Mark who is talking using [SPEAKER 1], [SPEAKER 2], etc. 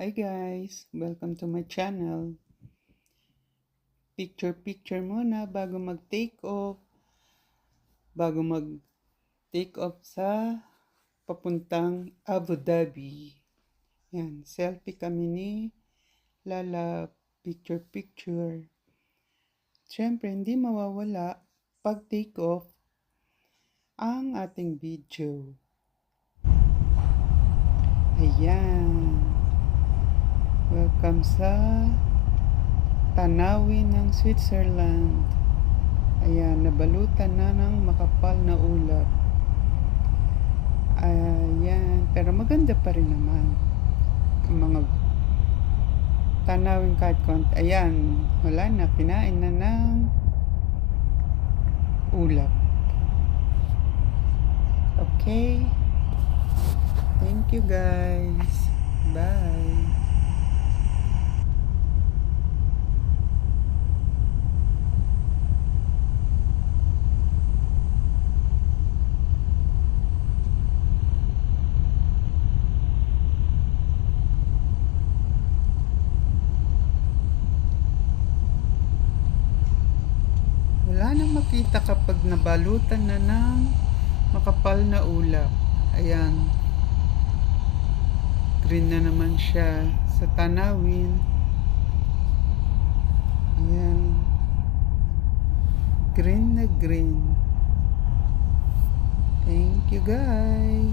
[SPEAKER 1] Hi guys, welcome to my channel. Picture picture muna bago mag take off. Bago mag take off sa papuntang Abu Dhabi. Yan, selfie kami ni Lala picture picture. Siyempre, hindi mawawala pag take off ang ating video. Ayan. Welcome sa tanawin ng Switzerland. Ayan, nabalutan na ng makapal na ulap. Ayan, pero maganda pa rin naman. Ang mga tanawin kahit konti. Ayan, wala na, kinain na ng ulap. Okay. Thank you guys. Wala nang makita kapag nabalutan na ng makapal na ulap. Ayan. Green na naman siya sa tanawin. Ayan. Green na green. Thank you guys.